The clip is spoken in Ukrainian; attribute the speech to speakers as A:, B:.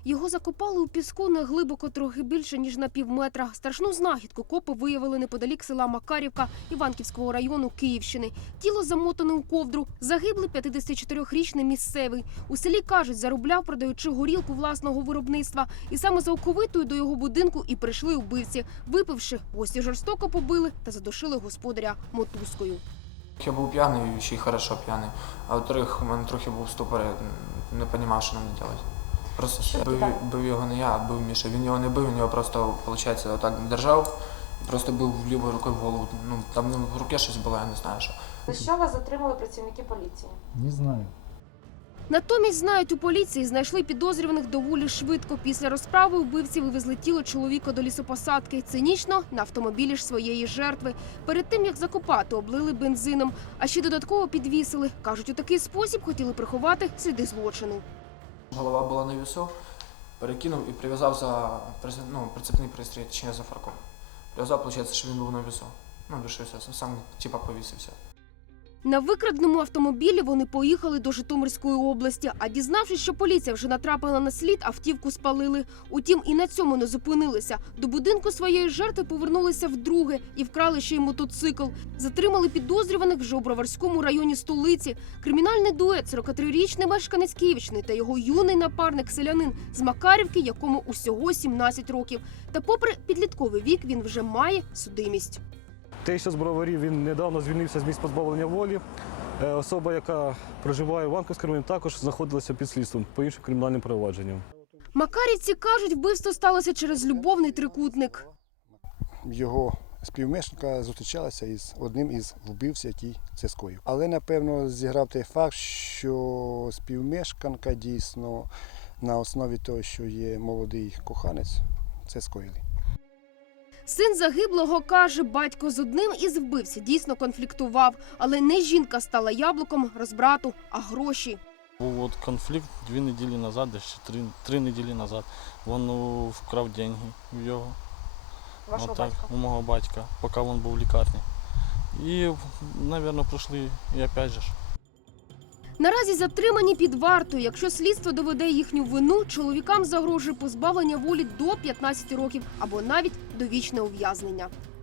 A: Його закопали у піску не глибоко, трохи більше, ніж на півметра. Страшну знахідку копи виявили неподалік села Макарівка Іванківського району Київщини. Тіло замотане у ковдру. Загиблий 54-річний місцевий. У селі, кажуть, заробляв, продаючи горілку власного виробництва. І саме за оковитою до його будинку і прийшли убивці. Випивши, гості жорстоко побили та задушили господаря мотузкою.
B: Я був п'яний, ще й хорошо п'яний. А во-вторых, у мене трохи був ступор, не розумів, що нам робити. Просто бив його не я, а бив Міша. Він його не бив, він його просто, виходить, отак держав і просто бив лівою рукою в голову. Ну, там в руці щось було, я не знаю, що.
C: За що вас затримали працівники поліції?
D: Не знаю.
A: Натомість, знають, у поліції знайшли підозрюваних доволі швидко. Після розправи вбивці вивезли тіло чоловіка до лісопосадки. Цинічно на автомобілі ж своєї жертви. Перед тим, як закопати, облили бензином. А ще додатково підвісили. Кажуть, у такий спосіб хотіли приховати сліди злочину.
B: Голова була на вісу, перекинув і прив'язав за прицепний пристрій, точніше за фарком. Прив'язав, виходить, що він був на вісу. Ну, лишився, сам типа повісився.
A: На викраденому автомобілі вони поїхали до Житомирської області, а дізнавшись, що поліція вже натрапила на слід, автівку спалили. Утім, і на цьому не зупинилися. До будинку своєї жертви повернулися вдруге і вкрали ще й мотоцикл. Затримали підозрюваних вже у Броварському районі столиці. Кримінальний дует, 43-річний мешканець Київщини та його юний напарник селянин з Макарівки, якому усього 17 років. Та попри підлітковий вік, він вже має судимість.
E: Теща з Броварів, він недавно звільнився з місць позбавлення волі. Особа, яка проживає в Іванківському районі, також знаходилася під слідством по іншим кримінальним провадженням.
A: Макарівці кажуть, вбивство сталося через любовний трикутник.
F: Його співмешканка зустрічалася із одним із вбивців, який це скоїв. Але, напевно, зіграв той факт, що співмешканка дійсно на основі того, що є молодий коханець, це скоїли.
A: Син загиблого каже, батько з одним із вбивців дійсно конфліктував. Але не жінка стала яблуком розбрату, а гроші.
G: Був от конфлікт 2 неділі назад, десь 3 неділі назад. Він вкрав гроші в його.
C: Вашого
G: Отак,
C: батька?
G: у мого батька, поки він був в лікарні. І, мабуть, пройшли і опять же.
A: Наразі затримані під вартою. Якщо слідство доведе їхню вину, чоловікам загрожує позбавлення волі до 15 років або навіть довічне ув'язнення.